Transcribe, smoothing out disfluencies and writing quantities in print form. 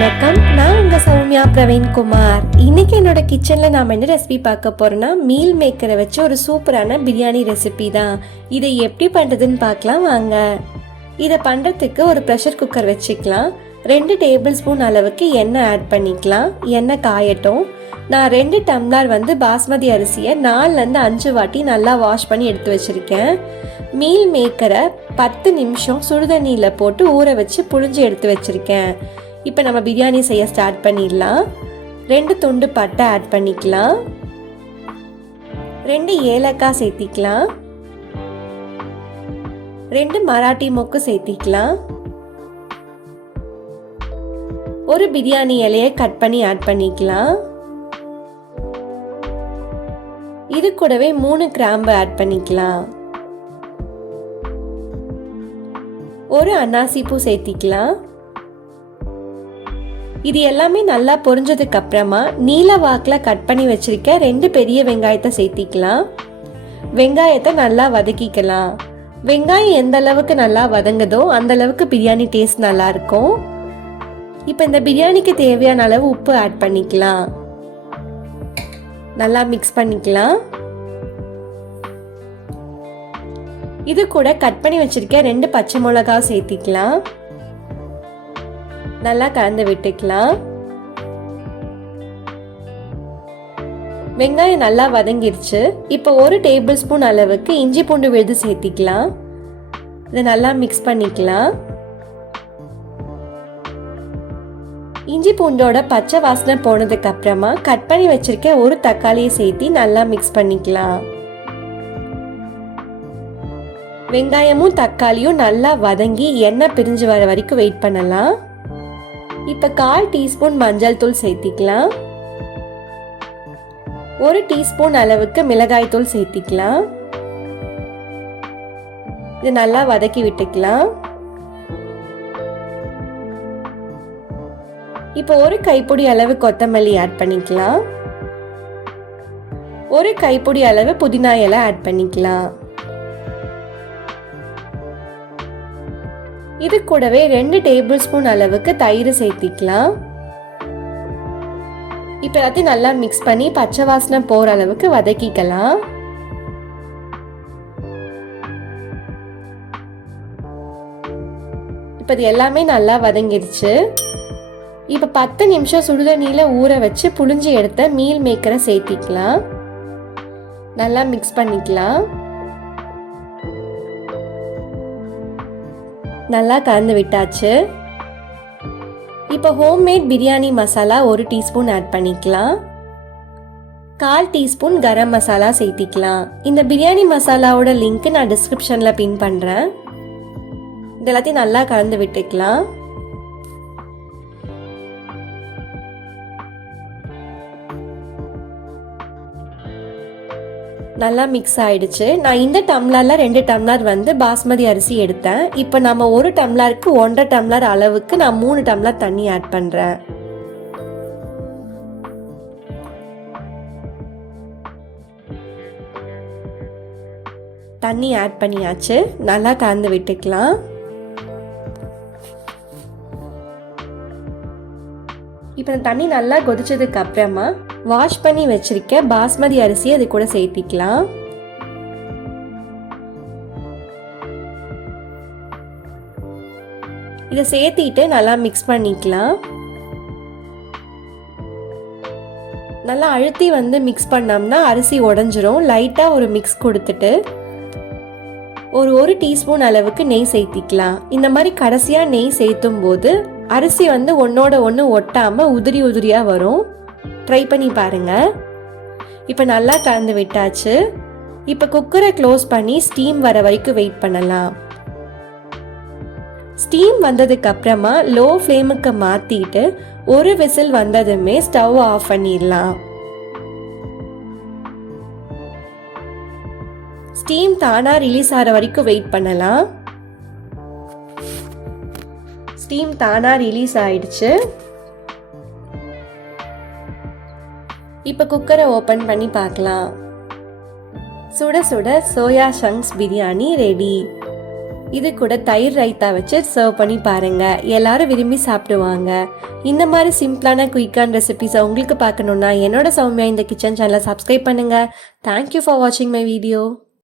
வணக்கம், நான் உங்க சௌமியா பிரவீன்குமார். இன்னைக்கு என்னோட கிச்சன்ல நாம என்ன ரெசிபி பார்க்க போறோம்னா மீல் மேக்கரை வச்சு ஒரு சூப்பரான பிரியாணி ரெசிபி தான். இதை எப்படி பண்றதுன்னு பார்க்கலாம் வாங்க. இதை பண்றதுக்கு ஒரு ப்ரெஷர் குக்கர் வச்சுக்கலாம். 2 டேபிள் ஸ்பூன் அளவுக்கு எண்ணெய் ஆட் பண்ணிக்கலாம். எண்ணெய் காயட்டும். நான் 2 டம்ளர் பாஸ்மதி அரிசியை 4லேருந்து 5 வாட்டி நல்லா வாஷ் பண்ணி எடுத்து வச்சிருக்கேன். மீல் மேக்கரை 10 நிமிஷம் சுடுதண்ணியில் போட்டு ஊற வச்சு புழிஞ்சு எடுத்து வச்சிருக்கேன். இப்போ நம்ம பிரியாணி செய்ய ஸ்டார்ட் பண்ணிடலாம். 2 துண்டு பட்டை ஆட் பண்ணிக்கலாம். 2 ஏலக்காய் சேர்த்திக்கலாம். 2 மராட்டி மொக்கு சேர்த்திக்கலாம். ஒரு பிரியாணி இலையை கட் பண்ணி ஆட் பண்ணிக்கலாம். இது கூடவே 3 கிராம்பு ஆட் பண்ணிக்கலாம். ஒரு அன்னாசி பூ சேர்த்திக்கலாம். இது எல்லாமே நல்லா பொரிஞ்சதுக்கு அப்புறமா நீல வாக்கில் கட் பண்ணி வச்சிருக்க 2 பெரிய வெங்காயத்தை சேர்த்திக்கலாம். வெங்காயத்தை நல்லா வதக்கிக்கலாம். வெங்காயம் எந்த அளவுக்கு நல்லா வதங்குதோ அந்த அளவுக்கு பிரியாணி டேஸ்ட் நல்லா இருக்கும். இப்போ இந்த பிரியாணிக்கு தேவையான அளவு உப்பு ஆட் பண்ணிக்கலாம். நல்லா மிக்ஸ் பண்ணிக்கலாம். இது கூட கட் பண்ணி வச்சிருக்க 2 பச்சை மிளகாய் சேர்த்திக்கலாம். நல்லா கலந்து விட்டுக்கலாம். வெங்காயம் நல்லா வதங்கிருச்சு. இப்போ 1 டேபிள் ஸ்பூன் அளவுக்கு இஞ்சி பூண்டு விழுது சேர்த்திக்கலாம். இதை நல்லா மிக்ஸ் பண்ணிக்கலாம். இஞ்சி பூண்டோட பச்சை வாசனை போனதுக்கு அப்புறமா கட் பண்ணி வச்சிருக்க 1 தக்காளியை சேர்த்தி நல்லா மிக்ஸ் பண்ணிக்கலாம். வெங்காயமும் தக்காளியும் நல்லா வதங்கி எண்ணெய் பிரிஞ்சு வர வரைக்கும் வெயிட் பண்ணலாம். இப்போ 1/4 டீஸ்பூன் மஞ்சள் தூள் சேர்த்திக்கலாம். 1 டீஸ்பூன் அளவுக்கு மிளகாய் தூள் சேர்த்திக்கலாம். இது நல்லா வதக்கி விட்டுக்கலாம். இப்போ 1 கைப்பிடி அளவு கொத்தமல்லி ஆட் பண்ணிக்கலாம். 1 கைப்பிடி அளவு புதினா இலை ஆட் பண்ணிக்கலாம். இது கூடவே 2 டேபிள் ஸ்பூன் அளவுக்கு தயிர் சேர்த்திக்கலாம். இப்போ எல்லாத்தையும் நல்லா மிக்ஸ் பண்ணி பச்சை வாசனை போற அளவுக்கு வதக்கிக்கலாம். இப்போ இது எல்லாமே நல்லா வதங்கிடுச்சு. இப்போ 10 நிமிஷம் சுடுதண்ணியில ஊற வச்சு புழிஞ்சு எடுத்த மீல் மேக்கரை சேர்த்திக்கலாம். நல்லா மிக்ஸ் பண்ணிக்கலாம். நல்லா கலந்து விட்டாச்சு. இப்போ homemade biryani masala 1 teaspoon add பண்ணிக்கலாம். 1/4 டீஸ்பூன் கரம் மசாலா சேர்த்திக்கலாம். இந்த பிரியாணி மசாலாவோட லிங்க் நான் டிஸ்கிரிப்ஷனில் பின் பண்ணுறேன். இது எல்லாத்தையும் நல்லா கலந்து விட்டுக்கலாம். நல்லா மிக்ஸ் ஆயிடுச்சு. நான் இந்த டம்ளர்ல 2 டம்ளர் பாஸ்மதி அரிசி எடுத்தேன். இப்போ நம்ம 1 டம்ளருக்கு 1.5 டம்ளர் அளவுக்கு நான் 3 டம்ளர் தண்ணி ஆட் பண்றேன். தண்ணி ஆட் பண்ணியாச்சு. நல்லா கலந்து விட்டுக்கலாம். இப்போ தண்ணி நல்லா கொதிச்சதுக்கு அப்புறமா வாஷ் பண்ணி வச்சிருக்க பாஸ்மதி அரிசி அது கூட சேர்த்திக்கலாம். இதை சேர்த்திட்டு நல்லா மிக்ஸ் பண்ணிக்கலாம். நல்லா அழுத்தி மிக்ஸ் பண்ணோம்னா அரிசி உடைஞ்சிரும். லைட்டா ஒரு மிக்ஸ் கொடுத்துட்டு ஒரு 1 டீஸ்பூன் அளவுக்கு நெய் சேர்த்திக்கலாம். இந்த மாதிரி கடைசியா நெய் சேர்த்தும் போது அரிசி ஒன்னோட ஒன்று ஒட்டாம உதிரி உதிரியா வரும். ட்ரை பண்ணி பாருங்க. இப்போ நல்லா கலந்து விட்டாச்சு. இப்போ குக்கரை க்ளோஸ் பண்ணி ஸ்டீம் வர வரைக்கும் வெயிட் பண்ணலாம். ஸ்டீம் வந்ததுக்கு அப்புறமா லோ ஃப்ளேமுக்கு மாத்திட்டு 1 விசில் வந்ததுமே ஸ்டவ் ஆஃப் பண்ணிடலாம். ஸ்டீம் தானா ரிலீஸ் ஆகிற வரைக்கும் வெயிட் பண்ணலாம். ஸ்டீம் தானா ரிலீஸ் ஆயிடுச்சு. இப்போ குக்கரை ஓபன் பண்ணி பார்க்கலாம். சுட சுட சோயா சங்க்ஸ் பிரியாணி ரெடி. இது கூட தயிர் ரைத்தா வச்சு சர்வ் பண்ணி பாருங்க. எல்லாரும் விரும்பி சாப்பிடுவாங்க. இந்த மாதிரி சிம்பிளான குயிக்கான ரெசிபிஸை உங்களுக்கு பார்க்கணுன்னா என்னோட சௌமியா இந்த கிச்சன் சேனலை சப்ஸ்கிரைப் பண்ணுங்க. தேங்க்யூ ஃபார் வாட்சிங் மை வீடியோ.